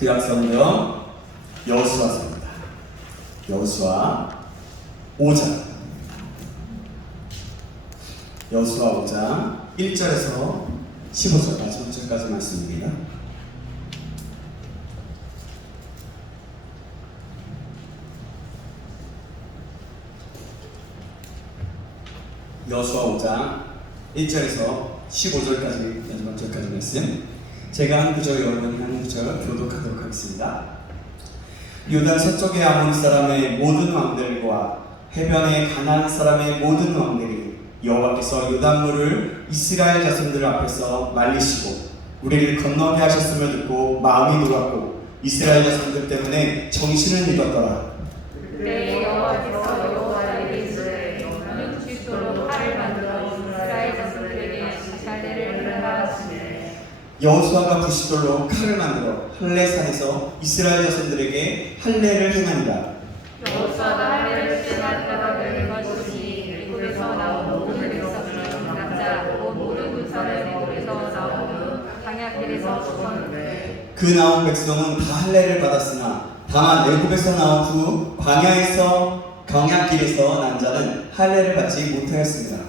구약 성경 여호수아서입니다. 여호수아 5장 1절에서 15절 마지막 절까지 말씀입니다. 여호수아 5장 1절에서 15절까지 마지막 절까지 말씀. 제가 한 구절, 여러분이 한 구절 교독하도록 하겠습니다. 요단 서쪽의 아몬 사람의 모든 왕들과 해변의 가나안 사람의 모든 왕들이 여호와께서 요단물을 이스라엘 자손들 앞에서 말리시고 우리를 건너게 하셨음을 듣고 마음이 놀랐고 이스라엘 자손들 때문에 정신을 잃었더라. 그때 여호와께서 여호수아에게 이르시되 너는 부싯돌로 칼을 만들어 이스라엘 자손들에게 할례를 하라 하시니 여호수아가 부싯돌로 칼을 만들어 할례산에서 이스라엘 자손들에게 할례를 행하니라. 여호수아가 할례를 시행한 때가 되는 것이니 애굽에서 나온 모든 백성이 각자 모든 군사를 애굽에서 나온 후 광야길에서 죽었는데 그 나온 백성은 다 할례를 받았으나 다만 애굽에서 나온 후 광야길에서 난 자는 할례를 받지 못하였습니다.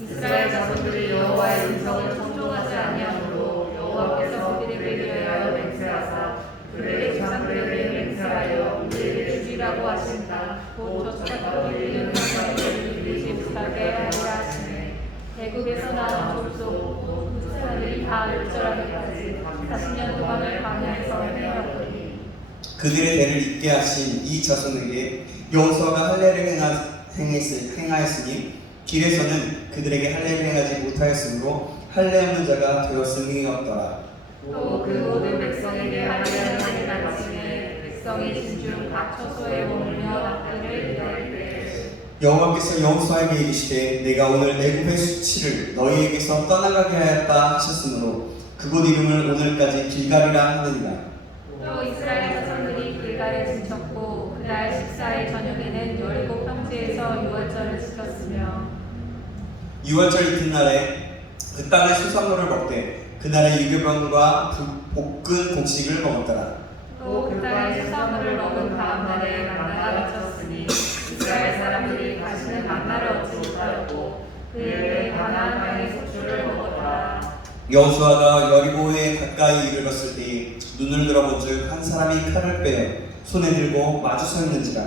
이스라엘 자손들이 여호와의 음성을 청종하지 아니하므로 여호와께서 그들에게 위하여 맹세하사 그들의 조상들에게 맹세하여 우리를 죽이라고 하신다. 곧 쫓아가고 이르는 자들을 이르지 못하게 하리라 하시네. 애굽에서 나온 족속 그 사람들이 다 멸절하기까지 40년 동안을 광야에서 헤매었더니 그들의 대를 잇게 하신 이 자손에게 여호수아가 할례를 행하였으니 길에서는 그들에게 할례를 행하지 못하였으므로 할례 없는 자가 되었음이 없더라. 또 그 모든 백성에게 할례를 하리라 하시네. 백성이 진중 각 처소에 머물며 낙들을 기다릴 때 여호와께서 여호수아에게 이르시되 내가 오늘 애굽의 수치를 너희에게서 떠나가게 하였다 하셨으므로 그곳 이름을 오늘까지 길갈이라 하느니라. 또 이스라엘 자손들이 길갈에 진쳤고 그날 14일 저녁에는 여리고 평지에서 유월절을 지켰으며 6월절 이튿날에 그 땅의 수산물을 먹되 그날의 유교병과 볶은 곡식을 먹었더라. 또 그 땅의 수산물을 먹은 다음 날에 만나가 그쳤으니 이스라엘 사람들이 다시는 만나를 얻지 못하였고 그에게 가나안 땅의 소출을 먹었더라. 여호수아가 여리고에 가까이 이르렀을 때 눈을 들어본즉 한 사람이 칼을 빼어 손에 들고 마주 서 있는지라.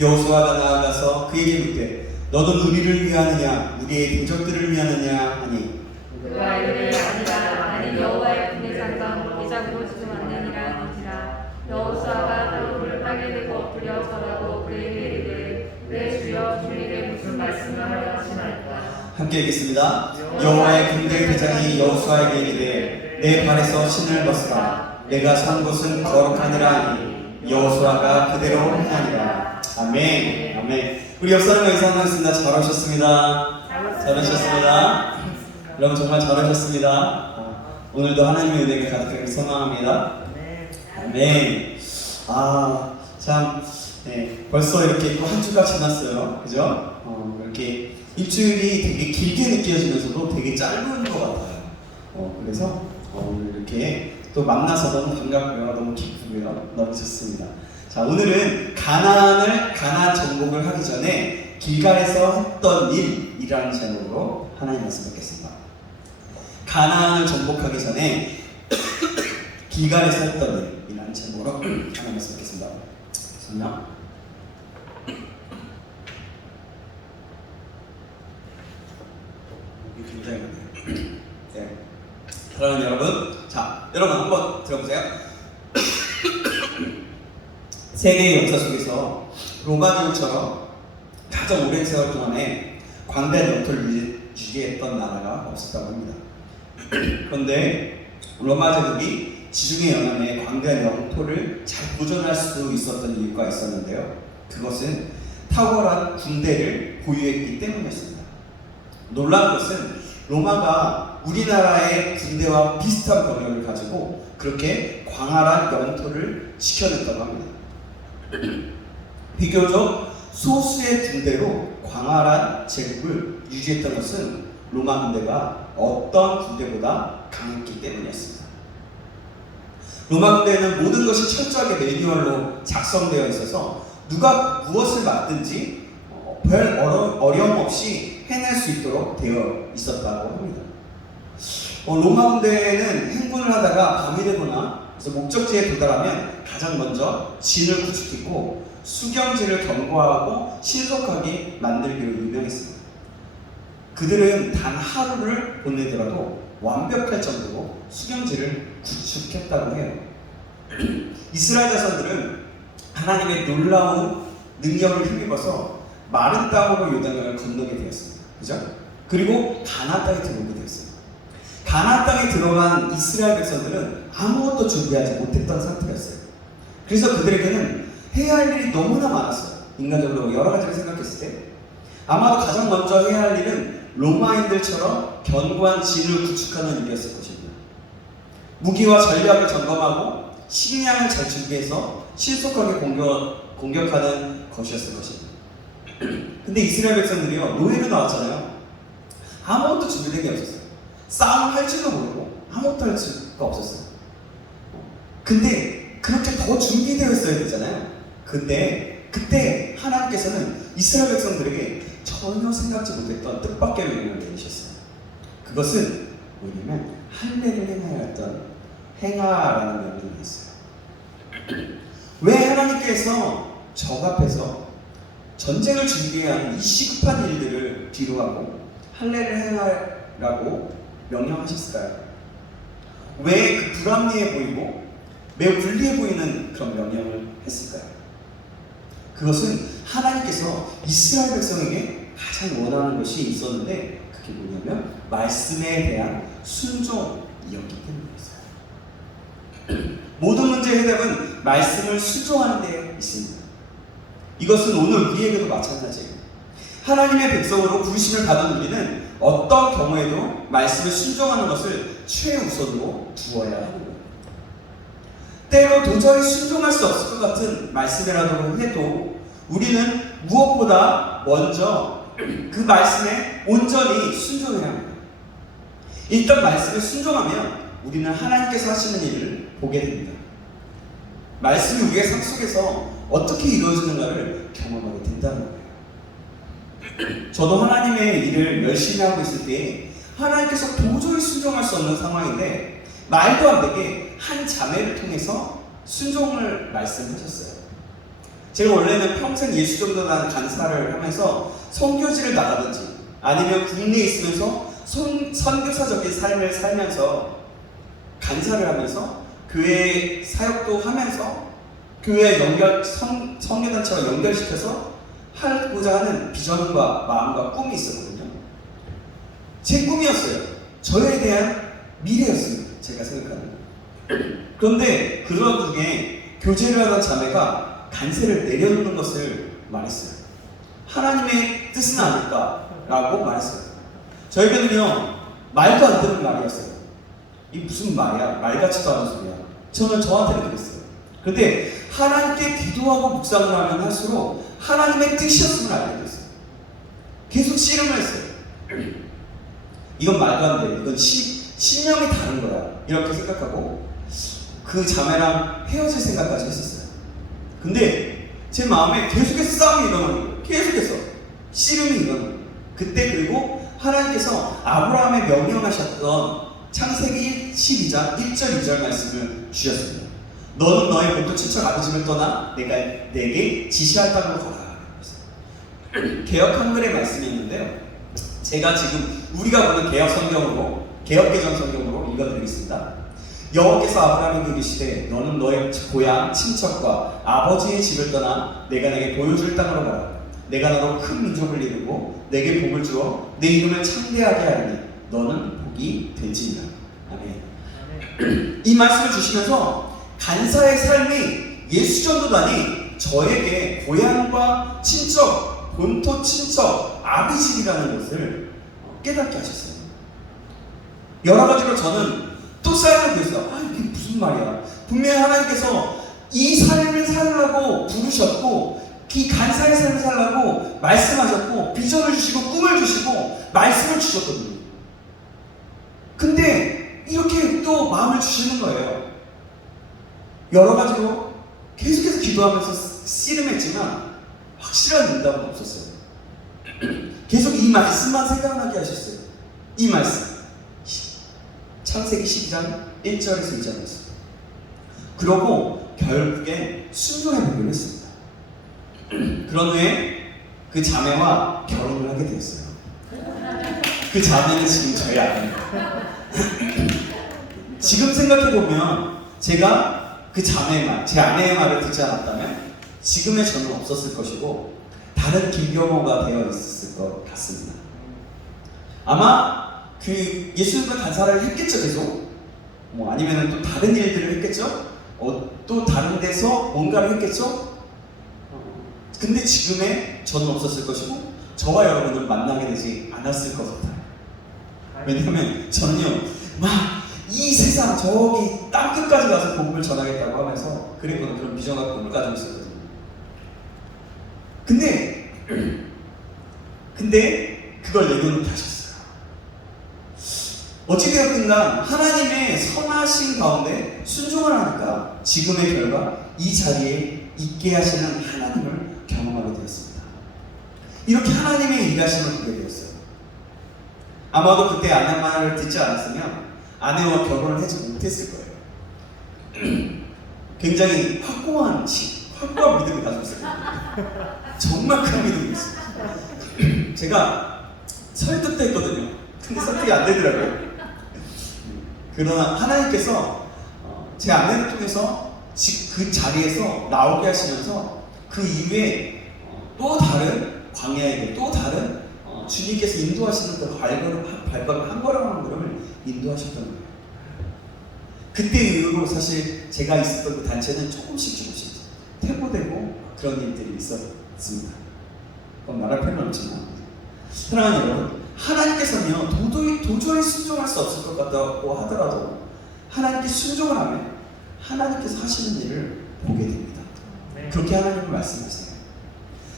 여호수아가 나아가서 그에게 묻되 너도 우리를 위하느냐 우리의 대적들을 위하느냐 하니 그가 이르되 아니라 나는 여호와의 군대 장관 대장으로 지금 왔느니라 하는지라. 여호수아가 또 돌을 땅에 대고 엎드려 절하고 그에게 이르되 내 주여 주에게 무슨 말씀을 하려 하시나이까. 함께 읽겠습니다. 여호와의 군대 대장이 여호수아에게 이르되 내 발에서 신을 벗으라 내가 산 곳은 거룩하니라 하니 여호수아가 그대로 행하니라. 아멘. 아멘. 우리 옆사람 의상하겠습니다. 잘 오셨습니다. 잘 오셨습니다. 여러분 정말 잘 오셨습니다. 오늘도 하나님의 은혜가 가득하게 소망합니다. 아멘. 참, 네, 벌써 이렇게 또 한 주가 지났어요. 그죠? 이렇게 일주일이 되게 길게 느껴지면서도 되게 짧은 것 같아요. 그래서 오늘 이렇게 또 만나서 너무 반갑고요. 너무 기쁘고요. 너무 좋습니다. 자, 오늘은 가나안 정복을 하기 전에 길갈에서 했던 일이라는 제목으로 하나님 말씀 뵙겠습니다. 가나안을 정복하기 전에 길갈에서 했던 일이라는 제목으로 하나님 말씀 뵙겠습니다. 잠시만요. 이게 굉장히 많네요. 네. 사랑하는 여러분, 자, 여러분 한번 들어보세요. 세계의 역사 속에서 로마 제국처럼 가장 오랜 세월 동안에 광대한 영토를 유지했던 나라가 없었다고 합니다. 그런데 로마 제국이 지중해 연안에 광대한 영토를 잘 보존할 수 있었던 이유가 있었는데요. 그것은 탁월한 군대를 보유했기 때문이었습니다. 놀라운 것은 로마가 우리나라의 군대와 비슷한 병력을 가지고 그렇게 광활한 영토를 지켜냈다고 합니다. 비교적 소수의 군대로 광활한 제국을 유지했던 것은 로마 군대가 어떤 군대보다 강했기 때문이었습니다. 로마 군대에는 모든 것이 철저하게 매뉴얼로 작성되어 있어서 누가 무엇을 맡든지 별 어려움 없이 해낼 수 있도록 되어 있었다고 합니다. 로마 군대에는 행군을 하다가 밤이 되거나 그래서 목적지에 도달하면 가장 먼저 진을 구축했고 수경지를 견고하고 신속하게 만들기로 유명했습니다. 그들은 단 하루를 보내더라도 완벽할 정도로 수경지를 구축했다고 해요. 이스라엘 자손들은 하나님의 놀라운 능력을 힘입어서 마른 땅으로 요단강을 건너게 되었습니다. 그죠? 그리고 가나안 땅에 들어오게 되었습니다. 가나안 땅에 들어간 이스라엘 백성들은 아무것도 준비하지 못했던 상태였어요. 그래서 그들에게는 해야 할 일이 너무나 많았어요. 인간적으로 여러 가지를 생각했을 때 아마도 가장 먼저 해야 할 일은 로마인들처럼 견고한 진을 구축하는 일이었을 것입니다. 무기와 전략을 점검하고 식량을 잘 준비해서 신속하게 공격하는 것이었을 것입니다. 근데 이스라엘 백성들이요, 노예로 나왔잖아요. 아무것도 준비된 게 없었어요. 싸움을 할지도 모르고 아무것도 할 수가 없었어요. 근데 그렇게 더 준비되어 있어야 되잖아요. 근데 그때 하나님께서는 이스라엘 백성들에게 전혀 생각지 못했던 뜻밖의 명령을 내리셨어요. 그것은 뭐냐면 할례를 행해야 했던 행하라는 명령이 있어요. 왜 하나님께서 적 앞에서 전쟁을 준비해야 하는 이 시급한 일들을 뒤로하고 할례를 행하라고 명령하셨을까요? 왜 그 불합리해 보이고 매우 불리해 보이는 그런 명령을 했을까요? 그것은 하나님께서 이스라엘 백성에게 가장 원하는 것이 있었는데 그게 뭐냐면 말씀에 대한 순종이었기 때문이었어요. 모든 문제의 해답은 말씀을 순종하는 데 있습니다. 이것은 오늘 우리에게도 마찬가지예요. 하나님의 백성으로 부르심을 받은 우리는 어떤 경우에도 말씀을 순종하는 것을 최우선으로 두어야 하는 거예요. 때로 도저히 순종할 수 없을 것 같은 말씀이라고 해도 우리는 무엇보다 먼저 그 말씀에 온전히 순종해야 합니다. 일단 말씀을 순종하면 우리는 하나님께서 하시는 일을 보게 됩니다. 말씀이 우리의 삶 속에서 어떻게 이루어지는가를 경험하게 된다는 거예요. 저도 하나님의 일을 열심히 하고 있을 때 하나님께서 도저히 순종할 수 없는 상황인데 말도 안 되게 한 자매를 통해서 순종을 말씀하셨어요. 제가 원래는 평생 예수 전도단 간사를 하면서 선교지를 나가든지 아니면 국내에 있으면서 선교사적인 삶을 살면서 간사를 하면서 교회 사역도 하면서 교회 성교단체와 연결시켜서 하고자 하는 비전과 마음과 꿈이 있었거든요. 제 꿈이었어요. 저에 대한 미래였습니다. 제가 생각하는. 그런데 그러던 중에 교제를 하던 자매가 간세를 내려놓는 것을 말했어요. 하나님의 뜻은 아닐까라고 말했어요. 저에게는요, 말도 안 되는 말이었어요. 이 무슨 말이야? 말 같지도 않은 소리야. 저는 저한테는 그랬어요. 그런데 하나님께 기도하고 묵상을 하면 할수록 하나님의 뜻이었음을 알게 됐어요. 계속 씨름을 했어요. 이건 말도 안 돼. 이건 신념이 다른 거야. 이렇게 생각하고 그 자매랑 헤어질 생각까지 했었어요. 근데 제 마음에 계속해서 싸움이 일어나는 거예요. 계속해서 씨름이 일어나는 거예요. 그때 그리고 하나님께서 아브라함에 명령하셨던 창세기 12장 1절 2절 말씀을 주셨습니다. 너는 너의 본토 친척 아비 집을 떠나 내가 내게 지시할 땅으로 가라. 개역 한글의 말씀이었는데요. 제가 지금 우리가 보는 개역 성경으로 개역개정 성경으로 읽어드리겠습니다. 여호와께서 아브라함에게 이르시되 너는 너의 고향 친척과 아버지의 집을 떠나 내가 내게 보여줄 땅으로 가라. 내가 너로 큰 민족을 이루고 내게 복을 주어 내 이름을 창대하게 하리니 너는 복이 될지니라. 아멘. 이 말씀을 주시면서 간사의 삶이 예수 전도단이 저에게 고향과 친척, 본토 친척, 아비집이라는 것을 깨닫게 하셨어요. 여러 가지로 저는 또 쌓여서 그랬어요. 이게 무슨 말이야. 분명히 하나님께서 이 삶을 살라고 부르셨고 이 간사의 삶을 살라고 말씀하셨고 비전을 주시고 꿈을 주시고 말씀을 주셨거든요. 근데 이렇게 또 마음을 주시는 거예요. 여러 가지로 계속해서 기도하면서 씨름했지만 확실한 응답은 없었어요. 계속 이 말씀만 생각나게 하셨어요. 이 말씀. 창세기 12장 1절에서 2절에서. 그러고 결국에 순종해보기로 했습니다. 그런 후에 그 자매와 결혼을 하게 되었어요. 그 자매는 지금 저희 아내예요. 지금 생각해보면 제가 그 자매의 말, 제 아내의 말을 듣지 않았다면 지금의 저는 없었을 것이고 다른 김경호가 되어 있었을 것 같습니다. 아마 그 예수님과 단사를 했겠죠, 계속. 뭐 아니면 또 다른 일들을 했겠죠. 또 다른 데서 뭔가를 했겠죠. 근데 지금의 저는 없었을 것이고 저와 여러분을 만나게 되지 않았을 것 같아요. 왜냐하면 저는요 막 이 세상 저기 땅끝까지 가서 복음을 전하겠다고 하면서 그랬거든요. 그런 비전과 꿈을 가지고 있었거든요. 근데 그걸 내려놓고 하셨어요. 어찌되었든가 하나님의 선하신 가운데 순종을 하니까 지금의 결과 이 자리에 있게 하시는 하나님을 경험하게 되었습니다. 이렇게 하나님의 일하심을 보게 되었어요. 아마도 그때 아내 말을 듣지 않았으면 아내와 결혼을 하지 못했을 거예요. 굉장히 확고한 믿음을 가지고 있어요. 정말 큰 믿음이 있어요. 제가 설득도 했거든요. 근데 설득이 안 되더라고요. 그러나 하나님께서 제 아내를 통해서 그 자리에서 나오게 하시면서 그 이후에 또 다른 광야에게 또 다른 주님께서 인도하시는 그 발걸음 한 걸음 한 걸음을 인도하셨던 거예요. 그때 이후로 사실 제가 있었던 그 단체는 조금씩 퇴보되고 그런 일들이 있었습니다. 그건 말할 필요는 없지만 사랑하는 여러분, 하나님께서는요 도저히 순종할 수 없을 것 같다고 하더라도 하나님께 순종을 하면 하나님께서 하시는 일을 보게 됩니다. 그렇게 하나님은 말씀하세요.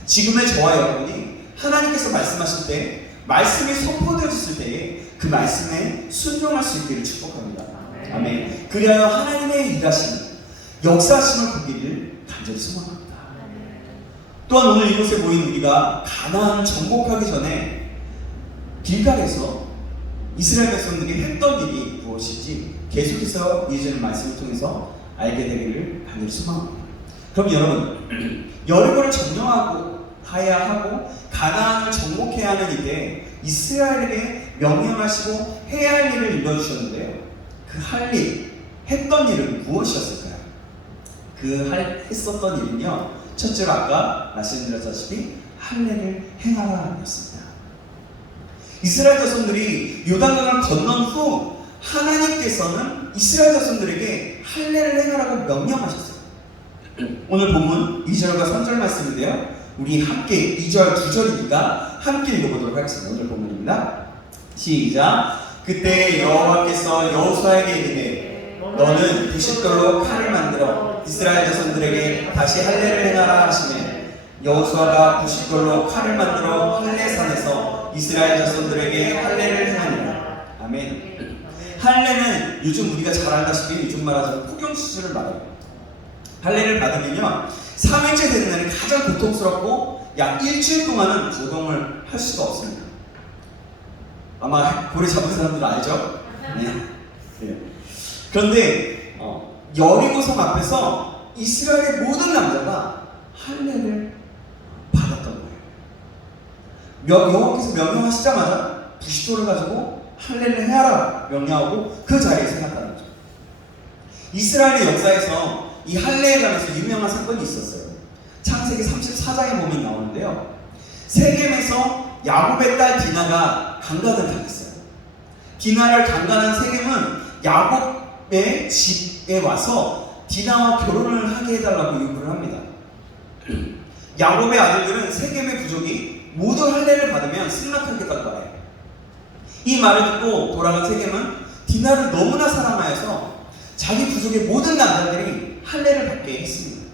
지금의 저와 여러분이 하나님께서 말씀하실 때 말씀이 선포되어졌을 때에 그 말씀에 순종할 수 있기를 축복합니다. 아멘. 그리하여 하나님의 일하시는 역사하심을 보기를 간절히 소망합니다. 또한 오늘 이곳에 모인 우리가 가나안 정복하기 전에 길갈에서 이스라엘 백성들이 했던 일이 무엇인지 계속해서 이어지는 말씀을 통해서 알게 되기를 간절히 소망합니다. 그럼 여러분, 여리고를 점령하야 하고 가나안을 정복해야 하는 일에 이스라엘에게 명령하시고 해야 할 일을 이뤄주셨는데요. 그 할 일, 했던 일은 무엇이었을까요? 했었던 일은요, 첫째로 아까 말씀드렸다시피 할례를 행하라 였습니다. 이스라엘 자손들이 요단강을 건넌 후 하나님께서는 이스라엘 자손들에게 할례를 행하라고 명령하셨어요. 오늘 본문 2절과 3절 말씀인데요, 우리 함께 2절, 2절이니까 함께 읽어보도록 하겠습니다. 오늘 본문입니다. 시작. 그때 여호와께서 여호수아에게 이르되 너는 부싯돌로 칼을 만들어 이스라엘 자손들에게 다시 할례를 행하라 하시매 여호수아가 부싯돌로 칼을 만들어 할례산에서 이스라엘 자손들에게 할례를 행하니라. 아멘. 할례는 요즘 우리가 잘 알다시피 요즘 말하자면 포경수술을 말해요. 할례를 받으면요 3일째 되는 날이 가장 고통스럽고 약 일주일 동안은 거동을 할 수가 없습니다. 아마 고래 잡은 사람들은 알죠? 네. 그런데 여리고성 앞에서 이스라엘의 모든 남자가 할례를 받았던 거예요. 여호와께서 명령하시자마자 부싯돌을 가지고 할례를 해라 명령하고 그 자리에 생각하는 거죠. 이스라엘의 역사에서 이 할례에 관해서 유명한 사건이 있었어요. 창세기 34장에 보면 나오는데요. 세겜에서 야곱의 딸 디나가 강간을 당했어요. 디나를 강간한 세겜은 야곱의 집에 와서 디나와 결혼을 하게 해달라고 요구를 합니다. 야곱의 아들들은 세겜의 부족이 모두 할례를 받으면 승낙하겠다고 말해요. 이 말을 듣고 돌아간 세겜은 디나를 너무나 사랑하여서 자기 부족의 모든 남자들이 할례를 받게 했습니다.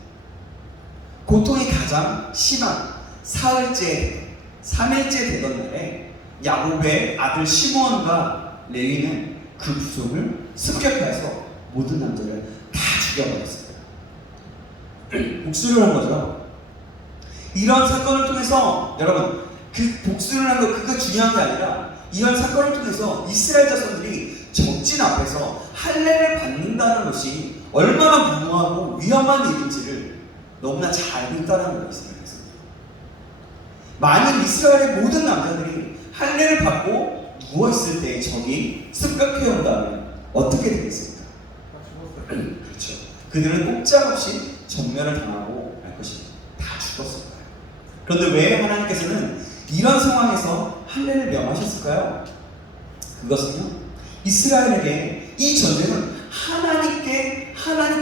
고통이 가장 심한 사흘째, 3일째 되던 날에 야곱의 아들 시므온과 레위는 그 부족을 습격해서 모든 남자를 다 죽여버렸습니다. 복수를 한 거죠. 이런 사건을 통해서 여러분 그 복수를 한 거 그거 중요한 게 아니라 이런 사건을 통해서 이스라엘 자손들이 적진 앞에서 할례를 받는다는 것이 얼마나 무모하고 위험한 일인지를 너무나 잘 알고 있다는 거예요. 이스라엘 자손들이. 만일 이스라엘의 모든 남자들이 할례를 받고 누워있을 때 적이 습격해온다면 어떻게 되겠습니까? 그렇죠. 그들은 꼼짝없이 전멸을 당하고 말 것입니다. 다 죽었을 거예요. 그런데 왜 하나님께서는 이런 상황에서 할례를 명하셨을까요? 그것은요, 이스라엘에게 이 전쟁은 하나님께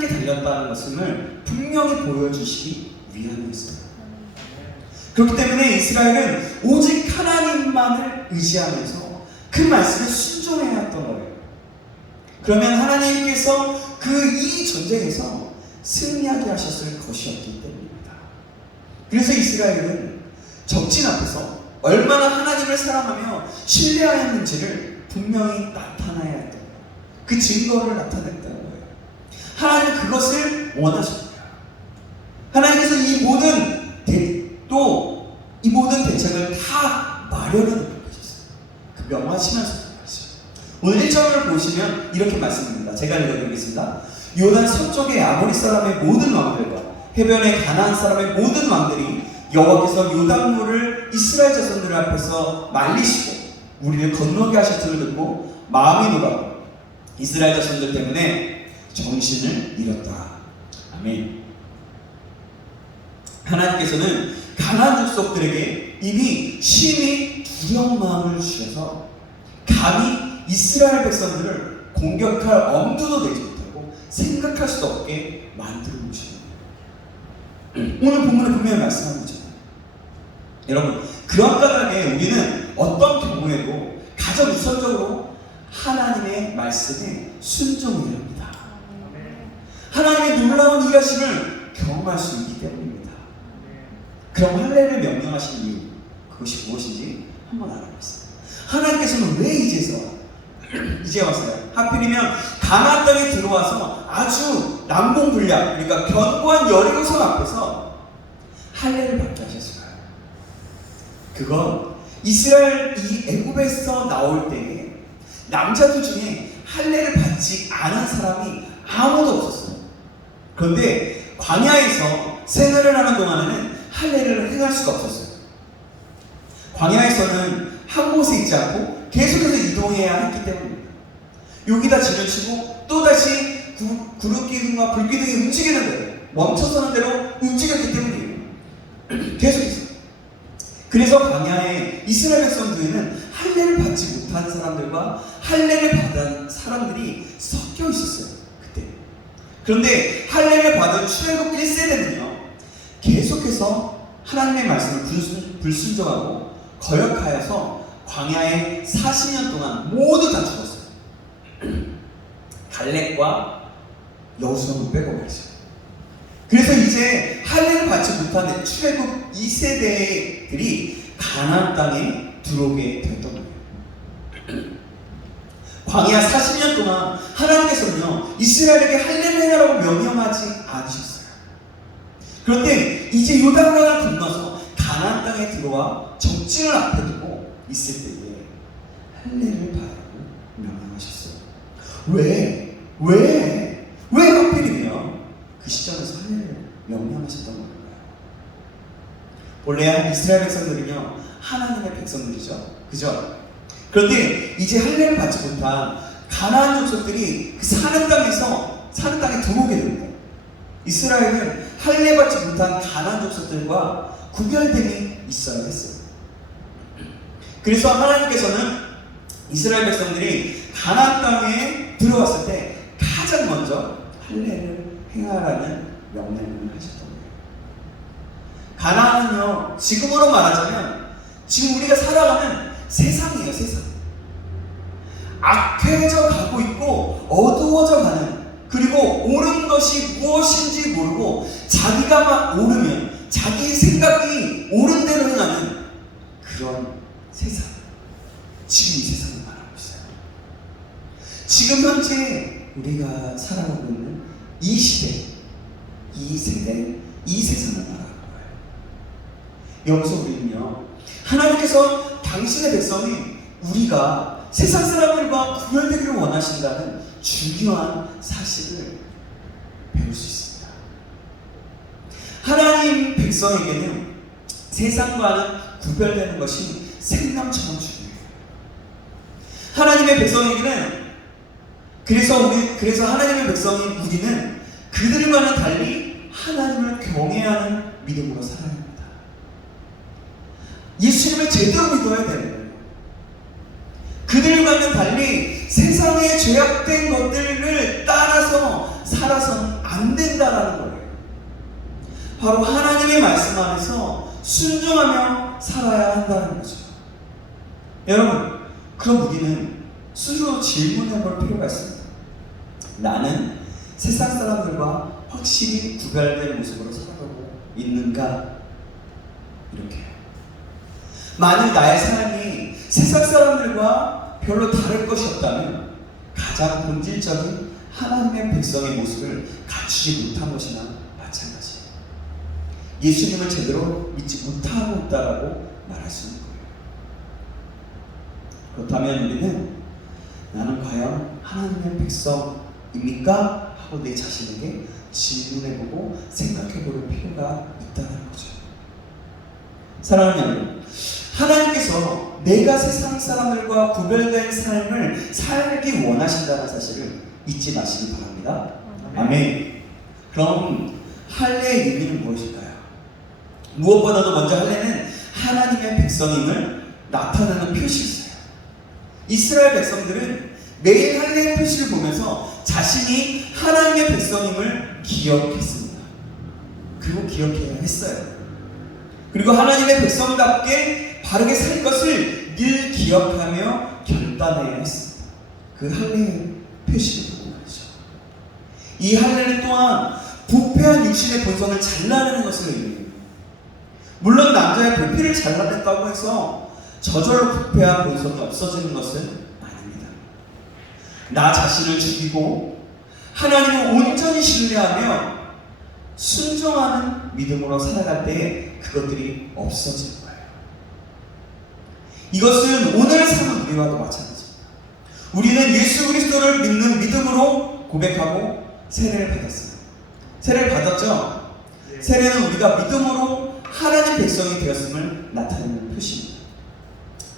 달렸다는 것을 분명히 보여주시기 위함이었어요. 그렇기 때문에 이스라엘은 오직 하나님만을 의지하면서 그 말씀에 순종해야 했던 거예요. 그러면 하나님께서 이 전쟁에서 승리하게 하셨을 것이었기 때문입니다. 그래서 이스라엘은 적진 앞에서 얼마나 하나님을 사랑하며 신뢰하였는지를 분명히 나타나야 했던 거예요. 그 증거를 나타냈다는 거예요. 하나님은 그것을 원하십니다. 하나님께서 이 모든 대책을 다 마련해 놓고 계셨어요. 그 명하시면서 그러셨어요. 오늘 1절을 보시면 이렇게 말씀합니다. 제가 읽어드리겠습니다. 요단 서쪽의 아모리 사람의 모든 왕들과 해변의 가나안 사람의 모든 왕들이 여호와께서 요단물을 이스라엘 자손들 앞에서 말리시고 우리를 건너게 하셨음을 듣고 마음이 놀라고 이스라엘 자손들 때문에 정신을 잃었다. 아멘. 하나님께서는 가나안 족속들에게 이미 심히 두려운 마음을 주셔서 감히 이스라엘 백성들을 공격할 엄두도 내지 못하고 생각할 수도 없게 만들어 놓으십니다. 오늘 본문에 분명히 말씀하고 있잖아요. 여러분, 그런 까닭에 우리는 어떤 경우에도 가장 우선적으로 하나님의 말씀에 순종해야 합니다. 하나님의 놀라운 일하심을 경험할 수 있기 때문입니다. 그럼 할례를 명령하신 이유, 그것이 무엇인지 한번 알아보겠습니다. 하나님께서는 왜 이제 와서요? 하필이면 가나안 땅에 들어와서 아주 남공불락, 그러니까 견고한 여리고성 앞에서 할례를 받게 하셨을까요? 그건 이스라엘 이 애굽에서 나올 때에 남자들 중에 할례를 받지 않은 사람이 아무도 없었어요. 그런데 광야에서 생활을 하는 동안에는 할례를 행할 수가 없었어요. 광야에서는 한 곳에 있지 않고 계속해서 이동해야 했기 때문입니다. 여기다 지르치고 또다시 구름기둥과 불기둥이 움직이는 대로, 멈춰서는 대로 움직였기 때문이에요. 계속해서. 그래서 광야에 이스라엘 백성들에는 할례를 받지 못한 사람들과 할례를 받은 사람들이 섞여 있었어요. 그때. 그런데 할례를 받은 출애굽 1세대는요, 계속해서 하나님의 말씀을 불순종하고 거역하여서 광야에 40년 동안 모두 다 죽었어요. 갈렙과 여호수아는 빼고 말이죠. 그래서 이제 할례를 받지 못한 출애굽 2세대들이 가나안 땅에 들어오게 되었던 거예요. 광야 40년 동안 하나님께서는요, 이스라엘에게 할례를 해라고 명령하지 않으셨어요. 그런데 이제 요단강을 건너서 가나안 땅에 들어와 적진을 앞에 두고 있을 때에 할례를 받으라고 명령하셨어요. 왜 하필이면 그 시점에서 할례를 명령하셨던 걸까요? 원래 이스라엘 백성들은요, 하나님의 백성들이죠. 그죠? 그런데 이제 할례를 받지 못한 가나안 족속들이 그 사는 땅에 들어오게 됩니다. 이스라엘은 할례 받지 못한 가나안 족속들과 구별됨이 있어야 했어요. 그래서 하나님께서는 이스라엘 백성들이 가나안 땅에 들어왔을 때 가장 먼저 할례를 행하라는 명령을 하셨던 거예요. 가나안은요, 지금으로 말하자면 지금 우리가 살아가는 세상이에요. 세상. 악해져 가고 있고 어두워져 가는, 그리고 옳은 것이 무엇인지 모르고 자기가 막 옳으면 자기 생각이 옳은 대로 행하는 그런 세상. 지금 이 세상을 말하고 있어요. 지금 현재 우리가 살아가고 있는 이 시대, 이 세대, 이 세상을 말하는 거예요. 여기서 우리는요, 하나님께서 당신의 백성이 우리가 세상 사람들과 구별되기를 원하신다는 중요한 사실을 배울 수 있습니다. 하나님 백성에게는 세상과는 구별되는 것이 생명처럼 중요해요. 하나님의 백성에게는 그래서 하나님의 백성인 우리는 그들과는 달리 하나님을 경외하는 믿음으로 살아야 합니다. 예수님을 제대로 믿어야 되는 거예요. 그들과는 달리 세상에 죄악된 것들을 따라서 살아서는 안 된다라는 거예요. 바로 하나님의 말씀 안에서 순종하며 살아야 한다는 거죠. 여러분, 그럼 우리는 스스로 질문해 볼 필요가 있습니다. 나는 세상 사람들과 확실히 구별된 모습으로 살아가고 있는가? 이렇게. 만일 나의 삶이 세상 사람들과 별로 다를 것이 없다면 가장 본질적인 하나님의 백성의 모습을 갖추지 못한 것이나 마찬가지예요. 예수님을 제대로 믿지 못하고 있다라고 말할 수 있는 거예요. 그렇다면 우리는 나는 과연 하나님의 백성입니까? 하고 내 자신에게 질문해보고 생각해볼 필요가 있다는 거죠. 사랑하는 여러분, 하나님께서 내가 세상 사람들과 구별된 삶을 살기 원하신다는 사실을 잊지 마시기 바랍니다. 아멘. 그럼 할례의 의미는 무엇일까요? 무엇보다도 먼저 할례는 하나님의 백성임을 나타내는 표시였어요. 이스라엘 백성들은 매일 할례의 표시를 보면서 자신이 하나님의 백성임을 기억했습니다. 그리고 기억해야 했어요. 그리고 하나님의 백성답게 바르게 살 것을 늘 기억하며 결단해야 했습니다. 그 할례의 표시를 보고 말이죠. 이 할례는 또한 부패한 육신의 본성을 잘라내는 것을 의미해요. 물론 남자의 부피를 잘라냈다고 해서 저절로 부패한 본성이 없어지는 것은 아닙니다. 나 자신을 죽이고 하나님을 온전히 신뢰하며 순종하는 믿음으로 살아갈 때 그것들이 없어질 거예요. 이것은 오늘 사는 우리와도 마찬가지입니다. 우리는 예수 그리스도를 믿는 믿음으로 고백하고 세례를 받았어요. 세례를 받았죠? 세례는 우리가 믿음으로 하나님 백성이 되었음을 나타내는 표시입니다.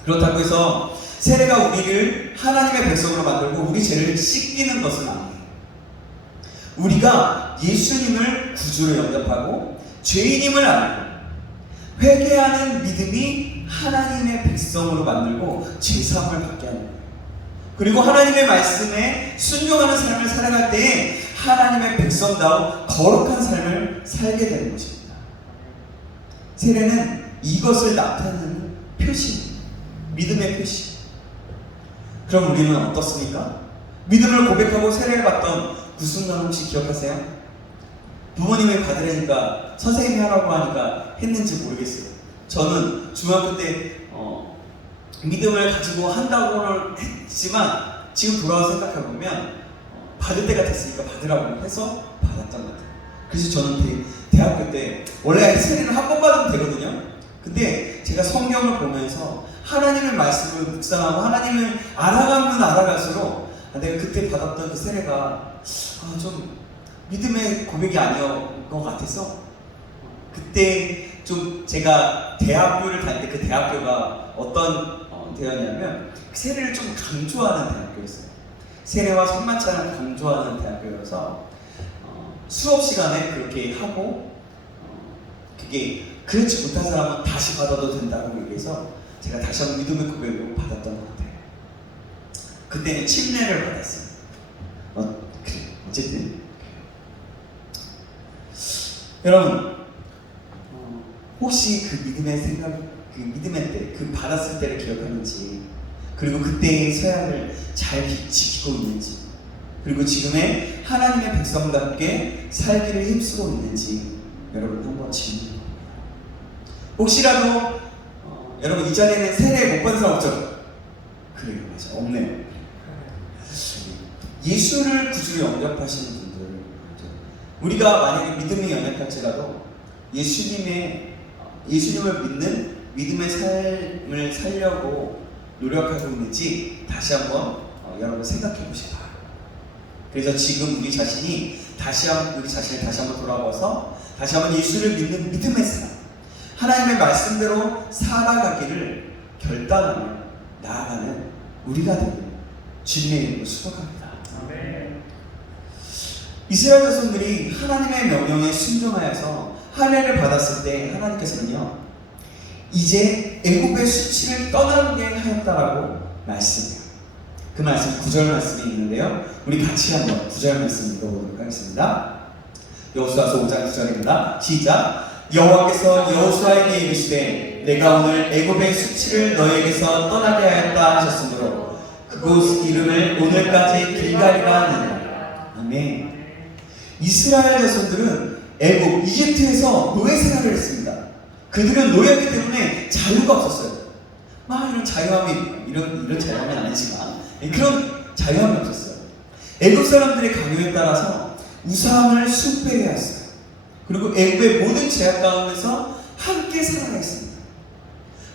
그렇다고 해서 세례가 우리를 하나님의 백성으로 만들고 우리 죄를 씻기는 것은 아니에요. 우리가 예수님을 구주로 영접하고 죄인임을 알고 회개하는 믿음이 하나님의 백성으로 만들고 죄사함을 받게 하는 거예요. 그리고 하나님의 말씀에 순종하는 삶을 살아갈 때에 하나님의 백성다운 거룩한 삶을 살게 되는 것입니다. 세례는 이것을 나타내는 표시입니다. 믿음의 표시. 그럼 우리는 어떻습니까? 믿음을 고백하고 세례를 받던 그 순간 혹시 기억하세요? 부모님이 받으려니까 선생님이 하라고 하니까 했는지 모르겠어요. 저는 중학교 때 믿음을 가지고 한다고는 했지만 지금 돌아와서 생각해보면 받을 때가 됐으니까 받으라고 해서 받았던 것 같아요. 그래서 저는 대학교 때 원래 세례를 한 번 받으면 되거든요. 근데 제가 성경을 보면서 하나님의 말씀을 묵상하고 하나님을 알아가면 알아갈수록 내가 그때 받았던 그 세례가 좀 믿음의 고백이 아니었던 것 같아서 그때 좀 제가 대학교를 다닐 때 그 대학교가 어떤 대학이냐면 세례를 좀 강조하는 대학교였어요. 세례와 성만찬을 강조하는 대학교여서 수업 시간에 그렇게 하고 그게 그렇지 못한 사람은 다시 받아도 된다고 얘기해서 제가 다시 한번 믿음의 고백을 받았던 것 같아요. 그때는 침례를 받았어요. 어쨌든 여러분 혹시 그 믿음의 생각, 그 믿음의 때, 그 받았을 때를 기억하는지, 그리고 그때의 서약을 잘 지키고 있는지, 그리고 지금의 하나님의 백성답게 살기를 힘쓰고 있는지 여러분 한번 질문해 봅니다. 혹시라도 여러분 이 자리에는 세례 못 받은 사람 없죠? 그래요, 맞아, 없네요. 예수를 구주로 영접하시는 분들, 우리가 만약에 믿음이 연약할지라도 예수님을 믿는 믿음의 삶을 살려고 노력하고 있는지 다시 한번 여러분 생각해 보시기 바랍니다. 그래서 지금 우리 자신을 다시 한번 돌아봐서 다시 한번 예수를 믿는 믿음의 삶, 하나님의 말씀대로 살아가기를 결단하며 나아가는 우리가 되는 주님의 이름으로 축복합니다. 이스라엘 자손들이 하나님의 명령에 순종하여서 할례를 받았을 때 하나님께서는요, 이제 애굽의 수치를 떠나게 하였다라고 말씀해요. 그 말씀 9절 말씀이 있는데요, 우리 같이 한번 9절 말씀 읽어보도록 하겠습니다. 여호수아서 5장 9절입니다. 시작. 여호와께서 여호수아에게 이르시되 내가 오늘 애굽의 수치를 너희에게서 떠나게 하였다 하셨으므로 그곳 이름을 오늘까지 길갈이라 하느니라. 아멘. 이스라엘 자손들은 애굽, 이집트에서 노예 생활을 했습니다. 그들은 노예였기 때문에 자유가 없었어요. 막 이런 자유함이, 이런 자유함은 아니지만 그런 자유함이 없었어요. 애굽 사람들의 강요에 따라서 우상을 숭배해야 했어요. 그리고 애굽의 모든 제약 가운데서 함께 살아야 했습니다.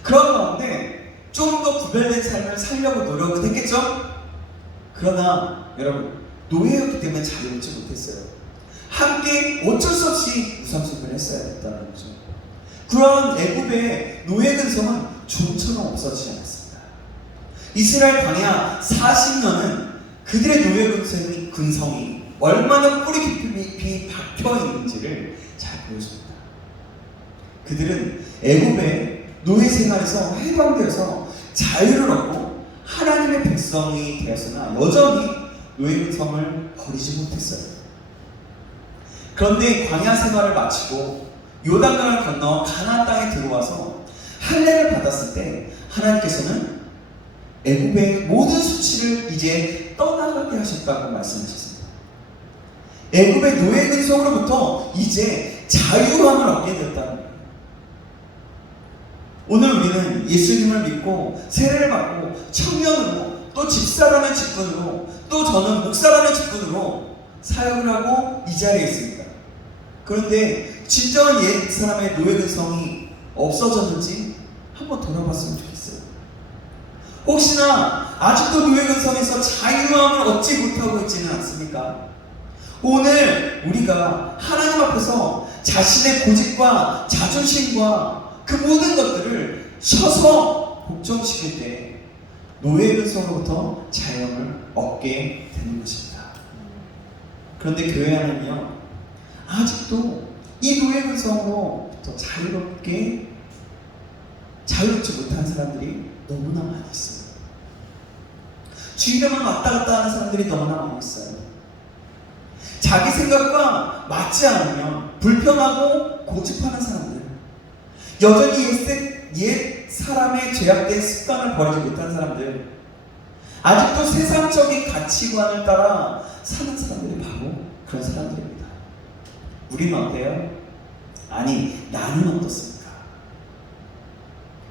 그런 가운데 좀 더 구별된 삶을 살려고 노력은 했겠죠? 그러나 여러분, 노예였기 때문에 자유롭지 못했어요. 함께 어쩔 수 없이 우상숭배를 했어야 했다는 거죠. 그런 애굽의 노예 근성은 좀처럼 없어지지 않았습니다. 이스라엘 광야 40년은 그들의 노예 근성이 얼마나 뿌리 깊이 박혀 있는지를 잘 보여줍니다. 그들은 애굽의 노예 생활에서 해방되어서 자유를 얻고 하나님의 백성이 되었으나 여전히 노예 근성을 버리지 못했어요. 그런데 광야 생활을 마치고 요단강을 건너 가나안 땅에 들어와서 할례를 받았을 때 하나님께서는 애굽의 모든 수치를 이제 떠나가게 하셨다고 말씀하셨습니다. 애굽의 노예 근성으로부터 이제 자유함을 얻게 되었다는 거예요. 오늘 우리는 예수님을 믿고 세례를 받고 청년으로, 또 집사라는 직분으로, 또 저는 목사라는 직분으로 사역을 하고 이 자리에 있습니다. 그런데 진정한 옛 사람의 노예 근성이 없어졌는지 한번 돌아봤으면 좋겠어요. 혹시나 아직도 노예 근성에서 자유함을 얻지 못하고 있지는 않습니까? 오늘 우리가 하나님 앞에서 자신의 고집과 자존심과 그 모든 것들을 서서 복종시킬 때 노예 근성으로부터 자유함을 얻게 되는 것입니다. 그런데 교회 안에는요, 아직도 이 노예 근성으로부터 자유롭지 못한 사람들이 너무나 많이 있어요. 주일에만 왔다 갔다 하는 사람들이 너무나 많이 있어요. 자기 생각과 맞지 않으면 불평하고 고집하는 사람들, 여전히 옛 사람의 죄악된 습관을 버리지 못한 사람들, 아직도 세상적인 가치관을 따라 사는 사람들이 바로 그런 사람들입니다. 우리는 어때요? 아니, 나는 어떻습니까?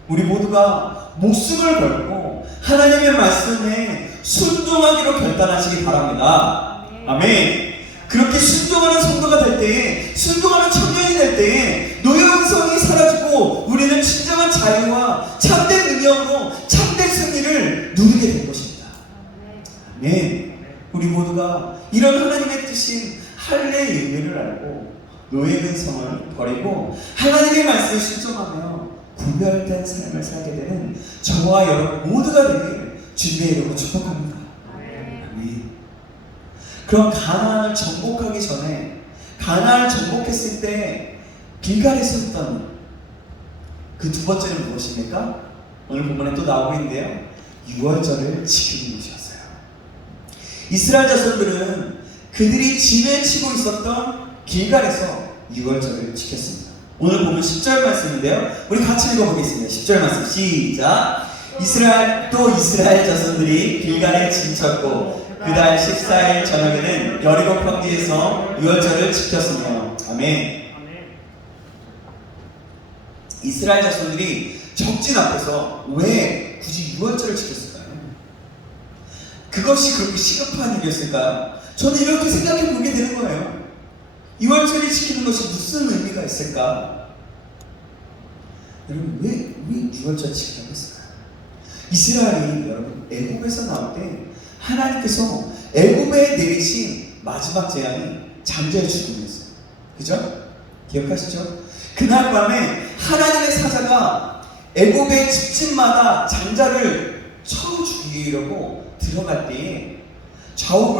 우리 모두가 목숨을 걸고 하나님의 말씀에 순종하기로 결단하시기 바랍니다. 아멘. 그렇게 순종하는 성도가 될 때에, 순종하는 청년이 될 때에 노예 근성이 사라지고 우리는 진정한 자유와 참된 능력으로 참된 승리를 누리게 될 것입니다. 아멘. 우리 모두가 이런 하나님의 뜻인 할례의 의미를 알고 노예 근성을 버리고 하나님의 말씀을 순종하며 구별된 삶을 살게 되는 저와 여러분 모두가 되길 주님의 이름으로 축복합니다. 아멘. 그럼 가나안을 정복하기 전에, 가나안을 정복했을 때 길갈에서 했던 그 두 번째는 무엇입니까? 오늘 본문에 또 나오고 있는데요, 유월절을 지키는 것이었어요. 이스라엘 자손들은 그들이 진을 치고 있었던 길갈에서 유월절을 지켰습니다. 오늘 보면 10절 말씀인데요, 우리 같이 읽어보겠습니다. 10절 말씀 시작. 이스라엘 자손들이 길갈에 진쳤고 그달 14일 저녁에는 여리고 평지에서 유월절을 지켰으며. 아멘. 이스라엘 자손들이 적진 앞에서 왜 굳이 유월절을 지켰을까요? 그것이 그렇게 시급한 일이었을까요? 저는 이렇게 생각해 보게 되는 거예요. 유월절을 지키는 것이 무슨 의미가 됐을까? 여러분 왜 유월절 지키라고 했을까요? 이스라엘이 여러분 애굽에서 나올 때 하나님께서 애굽에 내리신 마지막 재앙이 장자의 죽음이었어요. 그죠? 기억하시죠? 그날 밤에 하나님의 사자가 애굽의 집집마다 장자를 쳐 죽이려고 들어갈 때에 좌우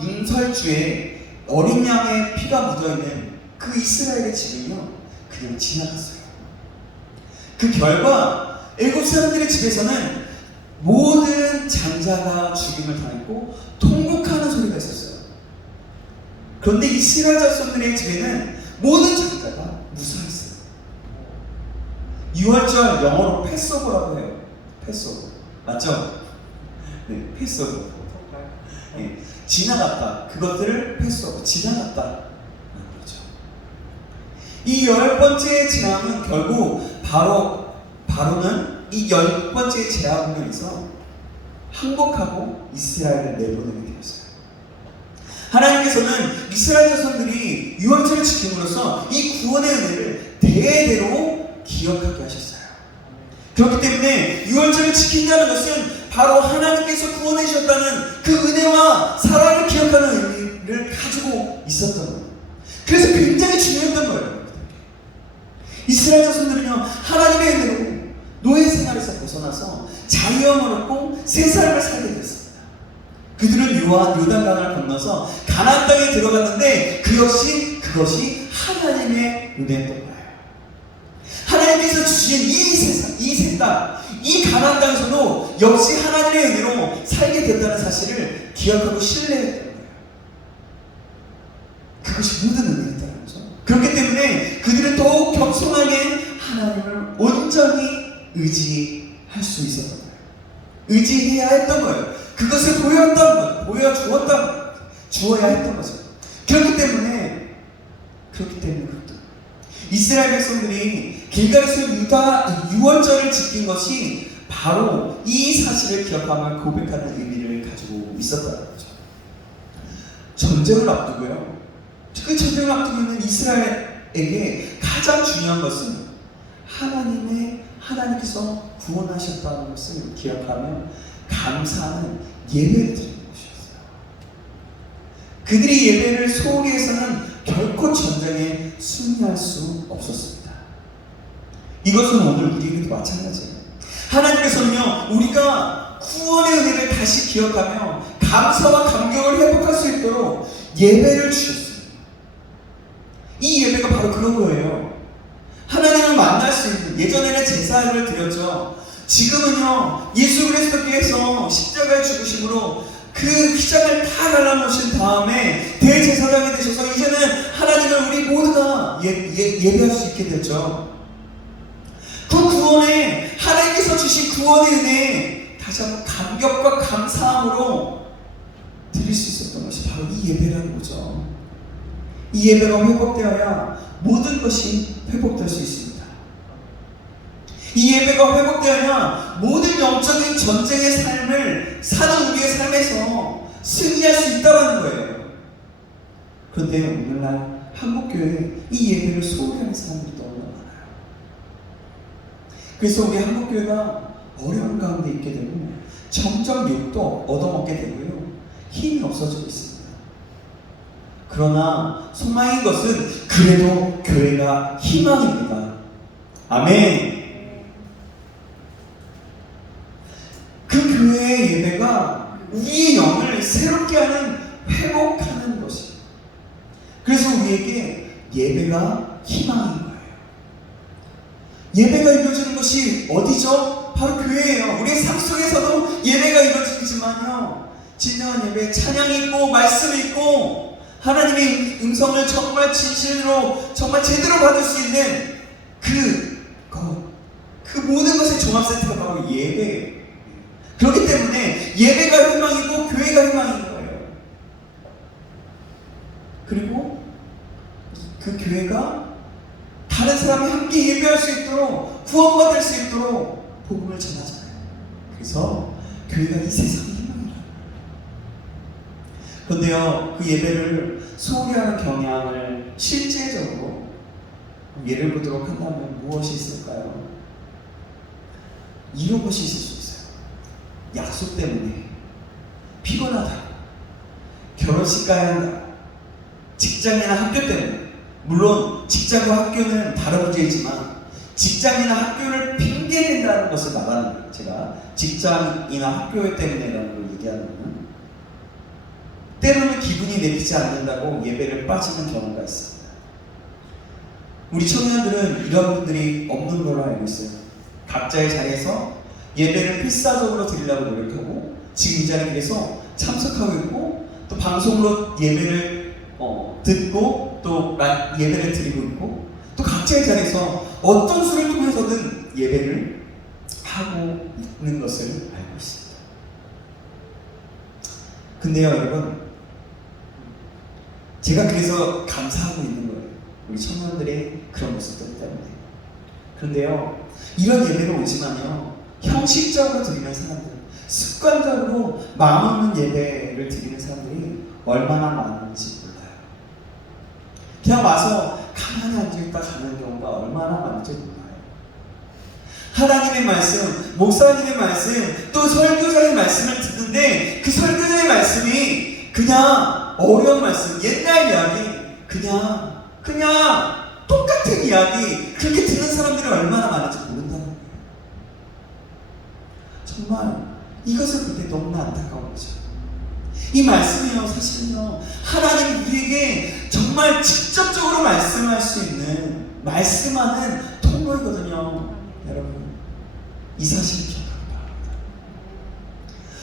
문설주에 어린 양의 피가 묻어있는 그 이스라엘의 집은요 그냥 지나갔어요. 그 결과 애굽 사람들의 집에서는 모든 장자가 죽임을 당했고 통곡하는 소리가 있었어요. 그런데 이스라엘 자손들의 집에는 모든 장자가 무사했어요. 유월절 영어로 패스오버라고 해요. 패스오버 맞죠? 네, 패스오버. 네, 지나갔다. 그것들을 패스오버 지나갔다. 그렇죠. 이 10번째 재앙은 결국 바로는 이 10번째 재앙에서 항복하고 이스라엘을 내보내게 되었어요. 하나님께서는 이스라엘 자손들이 유월절을 지킴으로써 이 구원의 은혜를 대대로 기억하게 하셨어요. 그렇기 때문에 유월절을 지킨다는 것은 바로 하나님께서 구원해 주셨다는 그 은혜와 사랑을 기억하는 의미를 가지고 있었던 거예요. 그래서 굉장히 중요했던 거예요. 이스라엘 자손들은요 하나님의 은혜로 노예 생활에서 벗어나서 자유함을 얻고 새 삶을 살게 됐습니다. 그들은 요단강을 건너서 가나안 땅에 들어갔는데 그것이 하나님의 은혜였던 거예요. 하나님께서 주신 이 새 땅, 이 가나안 땅에서도 역시 하나님의 은혜로 살게 됐다는 사실을 기억하고 신뢰했던 거예요. 그것이 모든 은혜였다는 거죠. 그렇기 때문에 그들은 더욱 겸손하게 하나님을 온전히 의지할 수 있었던 거예요. 의지해야 했던 거예요. 그것을 주어야 했던 거죠. 그렇기 때문에 이스라엘 백성들이 길갈에서 유월절을 지킨 것이 바로 이 사실을 기억하며 고백하는 의미를 가지고 있었다는 거죠. 전쟁을 앞두고요. 그 전쟁을 앞두고 있는 이스라엘에게 가장 중요한 것은 하나님께서 구원하셨다는 것을 기억하며 감사하는 예배를 드리는 것이었어요. 그들이 예배를 소홀히 해서는 결코 전쟁에 승리할 수 없었습니다. 이것은 오늘 우리에게도 마찬가지예요. 하나님께서는요 우리가 구원의 은혜를 다시 기억하며 감사와 감격을 회복할 수 있도록 예배를 주셨어요. 이 예배가 바로 그런 거예요. 하나님을 만날 수 있는, 예전에는 제사를 드렸죠. 지금은요 예수 그리스도께서 십자가에 죽으심으로 그 휘장을 다 갈라놓으신 다음에 대제사장이 되셔서 이제는 하나님을 우리 모두가 예배할 수 있게 됐죠. 그 구원에 하나님께서 주신 구원의 은혜에 다시 한번 감격과 감사함으로 드릴 수 있었던 것이 바로 이 예배라는 거죠. 이 예배가 회복되어야 모든 것이 회복될 수 있습니다. 이 예배가 회복되어야 모든 영적인 전쟁의 삶을 사는 우리의 삶에서 승리할 수 있다는 거예요. 그런데 오늘날 한국교회에 이 예배를 소홀히 하는 사람들이 너무 많아요. 그래서 우리 한국교회가 어려운 가운데 있게 되고 점점 욕도 얻어먹게 되고요. 힘이 없어지고 있습니다. 그러나 소망인 것은 그래도 교회가 희망입니다. 아멘. 그 교회의 예배가 우리의 영을 새롭게 하는, 회복하는 것이에요. 그래서 우리에게 예배가 희망인 거예요. 예배가 이루어지는 것이 어디죠? 바로 교회예요. 우리의 삶 속에서도 예배가 이루어지지만요, 진정한 예배, 찬양이 있고 말씀이 있고 하나님의 음성을 정말 진실로 정말 제대로 받을 수 있는 그 모든 것의 종합세트가 바로 예배예요. 그렇기 때문에 예배가 희망이고 교회가 희망인 거예요. 그리고 그 교회가 다른 사람이 함께 예배할 수 있도록, 구원받을 수 있도록 복음을 전하잖아요. 그래서 교회가 이 세상의 희망이라는 거예요. 그런데요, 그 예배를 소홀히 하는 경향을 실제적으로 예를 보도록 한다면 무엇이 있을까요? 이런 것이 있을 수 있어요. 약속 때문에 피곤하다, 결혼식 가야 한다, 직장이나 학교 때문에. 물론 직장과 학교는 다른 문제이지만 직장이나 학교를 핑계댄다는 것을 말하는 거예요. 제가 직장이나 학교 때문에라는 걸 얘기하는 거는 때로는 기분이 내키지 않는다고 예배를 빠지는 경우가 있습니다. 우리 청년들은 이런 분들이 없는 걸로 알고 있어요. 각자의 자리에서 예배를 필사적으로 드리려고 노력하고 지금 이 자리에서 참석하고 있고 또 방송으로 예배를 듣고 또 예배를 드리고 있고 또 각자의 자리에서 어떤 수를 통해서든 예배를 하고 있는 것을 알고 있습니다. 근데요 여러분, 제가 그래서 감사하고 있는 거예요. 우리 청년들의 그런 모습들 때문에. 그런데요, 이런 예배로 오지만요, 형식적으로 드리는 사람들, 습관적으로 마음 없는 예배를 드리는 사람들이 얼마나 많은지 몰라요. 그냥 와서 가만히 앉아있다 가는 경우가 얼마나 많은지 몰라요. 하나님의 말씀, 목사님의 말씀, 또 설교자의 말씀을 듣는데 그 설교자의 말씀이 그냥 어려운 말씀, 옛날 이야기, 그냥 똑같은 이야기, 그렇게 듣는 사람들이 얼마나 많은지 모른다는 거예요. 정말 이것을 볼 때 너무나 안타까운 거죠. 이 말씀이요, 사실은요, 하나님 우리에게 정말 직접적으로 말씀할 수 있는, 말씀하는 통로이거든요. 여러분, 이 사실을 기억하기 바랍니다.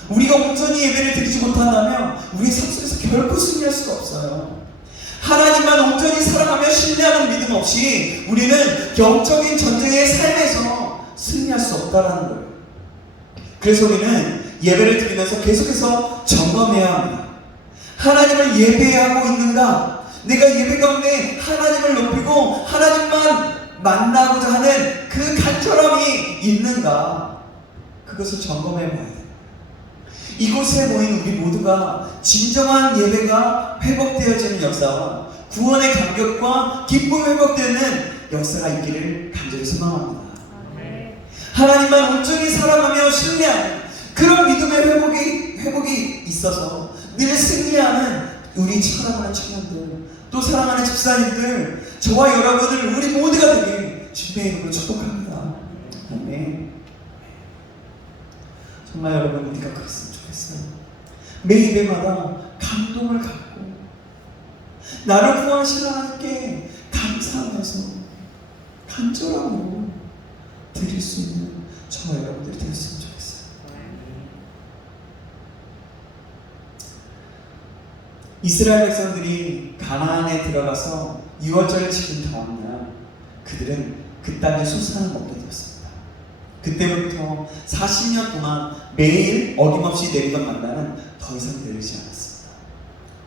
우리가 온전히 예배를 드리지 못한다면 우리의 삶 속에서 결코 승리할 수가 없어요. 하나님만 온전히 사랑하며 신뢰하는 믿음 없이 우리는 영적인 전쟁의 삶에서 승리할 수 없다는 거예요. 그래서 우리는 예배를 드리면서 계속해서 점검해야 합니다. 하나님을 예배하고 있는가? 내가 예배 가운데 하나님을 높이고 하나님만 만나고자 하는 그 간절함이 있는가? 그것을 점검해 봐야 돼요. 이곳에 모인 우리 모두가 진정한 예배가 회복되어지는 역사와 구원의 감격과 기쁨이 회복되는 역사가 있기를 간절히 소망합니다. 하나님만 온전히 사랑하며 신뢰하는 그런 믿음의 회복이 있어서 늘 승리하는 우리 사랑하는 청년들, 또 사랑하는 집사님들, 저와 여러분을 우리 모두가 되길 주님의 이름으로 축복합니다. 아멘. 정말 여러분 우리가 그랬으면 좋겠어요. 매 예배마다 감동을 갖고 나를 구원하신 하나님께 감사하면서 간절함으로 드릴 수 있는 저와 여러분들이 되었으면 좋겠어요. 이스라엘 백성들이 가나안에 들어가서 유월절을 지킨 다음날 그들은 그 땅의 소산을 먹게 되었습니다. 그때부터 40년 동안 매일 어김없이 내리던 만나는 더 이상 내리지 않았습니다.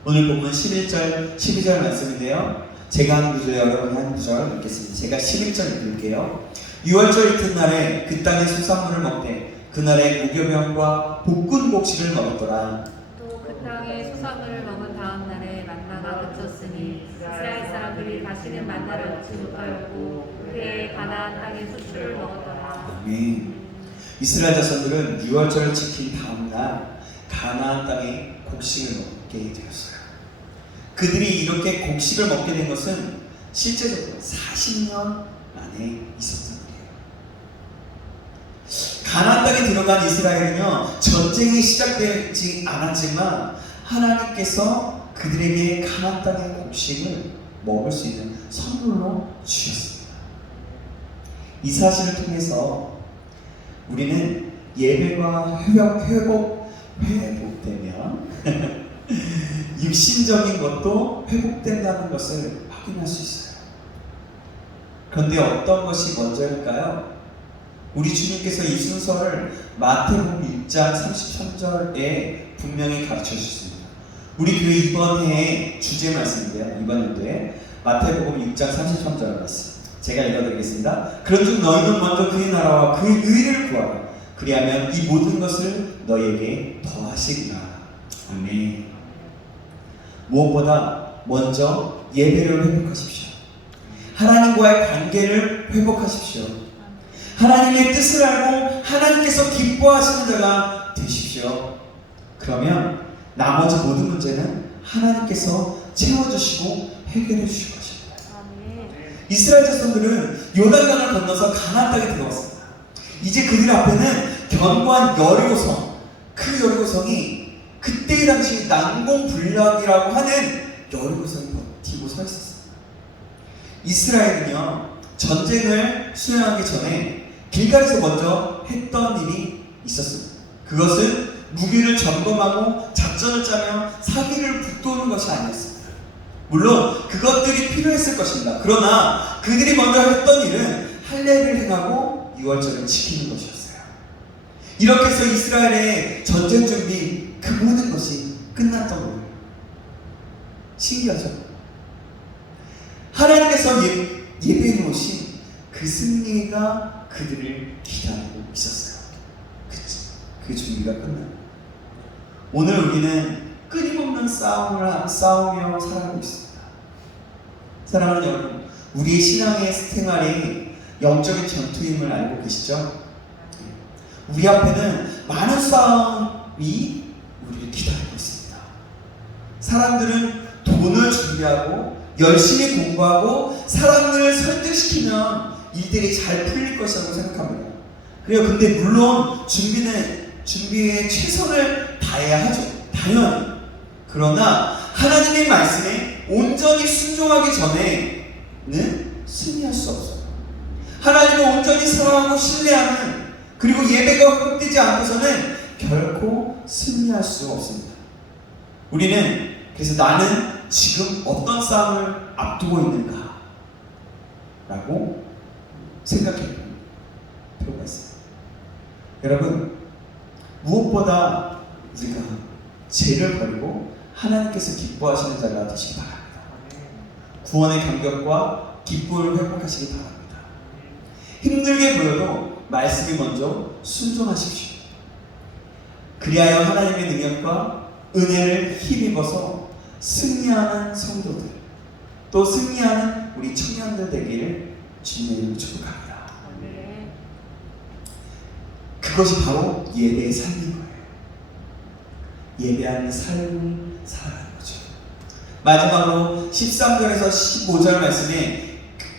오늘 본문 11절, 12절 말씀인데요. 제가 한 구절, 여러분이 한 구절 읽겠습니다. 제가 11절 읽을게요. 유월절 이튿날에 그 땅의 수산물을 먹되 그날에 무교병과 볶은 곡식을 먹었더라. 또 그 땅의 수산물을 먹은 다음 날에 만나가 그쳤으니 이스라엘 사람들이 다시는 만나를 얻지 못하였고 그해 가나안 땅의 수출을 먹었더라. 아멘. 이스라엘 자손들은 유월절을 지킨 다음 날 가나안 땅에 곡식을 먹게 되었어요. 그들이 이렇게 곡식을 먹게 된 것은 실제적으로 40년 만에 있었던 일이에요. 가나안 땅에 들어간 이스라엘은요, 전쟁이 시작되지 않았지만 하나님께서 그들에게 가나안 땅의 곡식을 먹을 수 있는 선물로 주셨습니다. 이 사실을 통해서 우리는 예배가 회복되면 육신적인 것도 회복된다는 것을 확인할 수 있어요. 그런데 어떤 것이 먼저일까요? 우리 주님께서 이 순서를 마태복음 6장 33절에 분명히 가르쳐 주셨습니다. 우리 교회 이번 해의 주제 말씀인데요. 이번 연도에 마태복음 6장 33절 말씀 제가 읽어드리겠습니다. 그런즉 너희는 먼저 그의 나라와 그의 의를 구하라. 그리하면 이 모든 것을 너희에게 더하시리라. 아멘. 무엇보다 먼저 예배를 회복하십시오. 하나님과의 관계를 회복하십시오. 하나님의 뜻을 알고 하나님께서 기뻐하시는 자가 되십시오. 그러면 나머지 모든 문제는 하나님께서 채워주시고 해결해 주실 것입니다. 이스라엘 자손들은 요단강을 건너서 가나안 땅에 들어왔습니다. 이제 그들 앞에는 견고한 여리고성, 그 여리고성이 그때 당시 난공불락이라고 하는 여리고성이 버티고 서 있었어요. 이스라엘은요, 전쟁을 수행하기 전에 길갈에서 먼저 했던 일이 있었습니다. 그것은 무기를 점검하고 작전을 짜며 사기를 북돋는 것이 아니었습니다. 물론 그것들이 필요했을 것입니다. 그러나 그들이 먼저 했던 일은 할례를 행하고 유월절을 지키는 것이었어요. 이렇게 해서 이스라엘의 전쟁 준비, 그 모든 것이 끝났던 거예요. 신기하죠? 하나님께서 예배해 놓으신 그 승리가 그들을 기다리고 있었어요. 그 준비가 끝나요. 오늘 우리는 끊임없는 싸우며 살아가고 있습니다. 사랑하는 여러분, 우리의 신앙의 생활이 영적인 전투임을 알고 계시죠? 우리 앞에는 많은 싸움이 우리를 기다리고 있습니다. 사람들은 돈을 준비하고 열심히 공부하고 사람들을 설득시키면 일들이 잘 풀릴 것이라고 생각합니다. 그래요. 근데 물론 준비에 최선을 다해야 하죠. 당연히. 그러나 하나님의 말씀에 온전히 순종하기 전에는 승리할 수 없어요. 하나님을 온전히 사랑하고 신뢰하는, 그리고 예배가 헛되지 않고서는 결코 승리할 수 없습니다. 우리는 그래서 나는 지금 어떤 싸움을 앞두고 있는가 라고 생각해 볼 필요가 있어요. 여러분, 무엇보다 우리가 죄를 버리고 하나님께서 기뻐하시는 자가 되시기 바랍니다. 구원의 감격과 기쁨을 회복하시기 바랍니다. 힘들게 보여도 말씀이 먼저 순종하십시오. 그리하여 하나님의 능력과 은혜를 힘입어서 승리하는 성도들, 또 승리하는 우리 청년들 되기를 주님의 이름으로 축복합니다. 그것이 바로 예배의 삶인 거예요. 예배하는 삶을 살아가는 거죠. 마지막으로 13절에서 15절 말씀에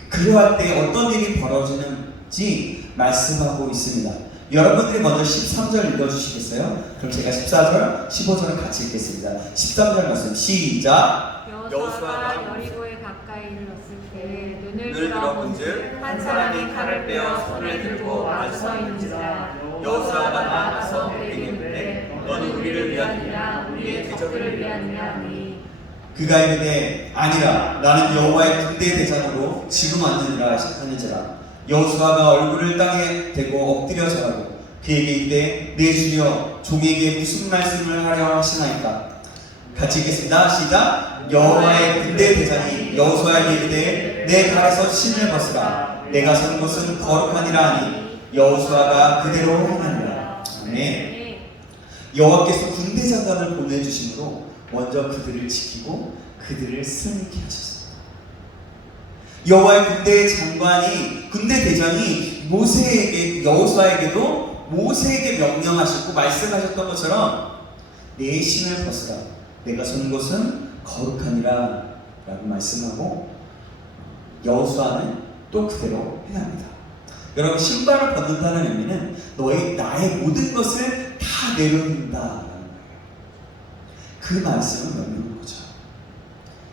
그러할 때 어떤 일이 벌어지는지 말씀하고 있습니다. 여러분들이 먼저 13절 읽어주시겠어요? 그럼 제가 14절, 15절을 같이 읽겠습니다. 13절 말씀 시작. 여호수아가 여리고에 가까이 이르렀을 때 눈을 들어 들어 본즉 한 사람이 칼을 빼어 손에 들고 마주 서 있는지라. 여호수아가 나아가서 그에게 이르되 너는 우리를 위하느냐 우리의 대적들을 위하느냐 하니 그가 이르되 아니라 나는 여호와의 군대 대장으로 지금 왔느니라 하는지라. 여호수아가 얼굴을 땅에 대고 엎드려 절하고 그에게 이르되 내 주여 종에게 무슨 말씀을 하려 하시나이까. 같이 읽겠습니다. 시작. 여호와의 군대 대장이 여호수아에게 이르되 내 발에서 신을 벗으라. 내가 선 곳은 거룩하니라 하니 여호수아가 그대로 행하니라. 아멘. 여호와께서 군대 장관을 보내주심으로 먼저 그들을 지키고 그들을 승리케 하셨습니다. 여호와의 군대 대장이 모세에게, 여호수아에게도 모세에게 명령하셨고 말씀하셨던 것처럼 내 신을 벗으라. 내가 선 곳은 거룩하니라 라고 말씀하고 여호수아는 또 그대로 행합니다. 여러분, 신발을 벗는다는 의미는 나의 모든 것을 다 내려놓는다라는 거예요. 그 말씀은 명령인 거죠.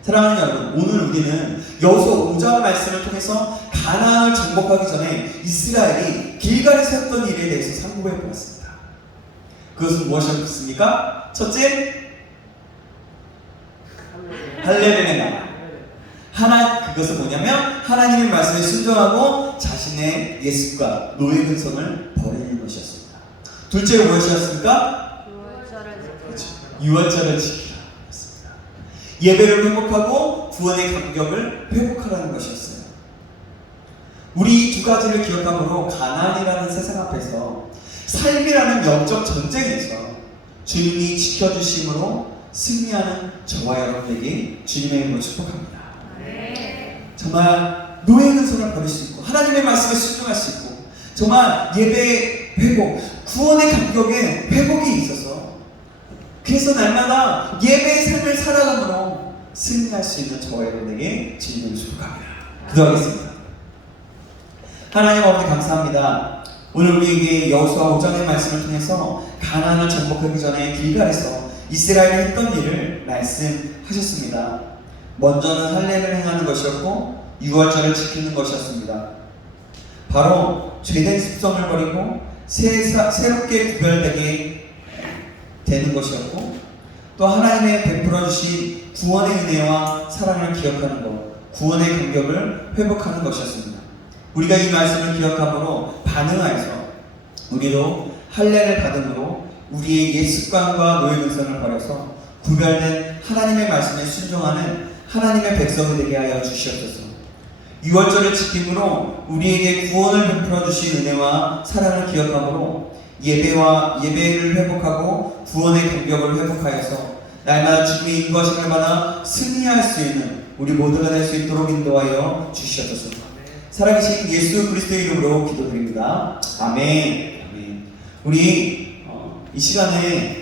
사랑하는 여러분, 오늘 우리는 여호수아 5장 말씀을 통해서 가나안을 정복하기 전에 이스라엘이 길갈에서 했던 일에 대해서 상고해 보았습니다. 그것은 무엇이었습니까? 첫째, 할례를 행하라. 그것은 뭐냐면 하나님의 말씀에 순종하고 자신의 예습과 노예 근성을 버리는 것이었습니다. 둘째로 무엇이었습니까? 유월절을 지키라 였습니다. 예배를 회복하고 구원의 감격을 회복하라는 것이었어요. 우리 이 두 가지를 기억함으로 가나안이라는 세상 앞에서 삶이라는 영적 전쟁에서 주님이 지켜주심으로 승리하는 저와 여러분에게 주님의 이름으로 축복합니다. 정말 노예 근성을 버릴 수 있고 하나님의 말씀에 순종할 수 있고 정말 예배의 회복, 구원의 감격에 회복이 있어서 그래서 날마다 예배의 삶을 살아감으로 승리할 수 있는 저와 여러분에게 주님을 축복합니다. 기도하겠습니다. 하나님 아버지 감사합니다. 오늘 우리에게 여호수아 5장의 말씀을 통해서 가나안을 정복하기 전에 길갈에서 이스라엘이 했던 일을 말씀하셨습니다. 먼저는 할례를 행하는 것이었고 유월절을 지키는 것이었습니다. 바로 죄된 습성을 버리고 새롭게 구별되게 되는 것이었고 또 하나님의 베풀어 주신 구원의 은혜와 사랑을 기억하는 것, 구원의 감격을 회복하는 것이었습니다. 우리가 이 말씀을 기억함으로 반응하여서 우리도 할례를 받음으로 우리의 옛 습관과 노예 근성을 버려서 구별된 하나님의 말씀에 순종하는 하나님의 백성이 되게 하여 주시옵소서. 유월절을 지킴으로 우리에게 구원을 베풀어 주신 은혜와 사랑을 기억함으로 예배를 회복하고 구원의 감격을 회복하여서 날마다 주님의 인도하심을 받아 승리할 수 있는 우리 모두가 될 수 있도록 인도하여 주시옵소서. 살아계신 예수 그리스도의 이름으로 기도드립니다. 아멘. 우리 이 시간에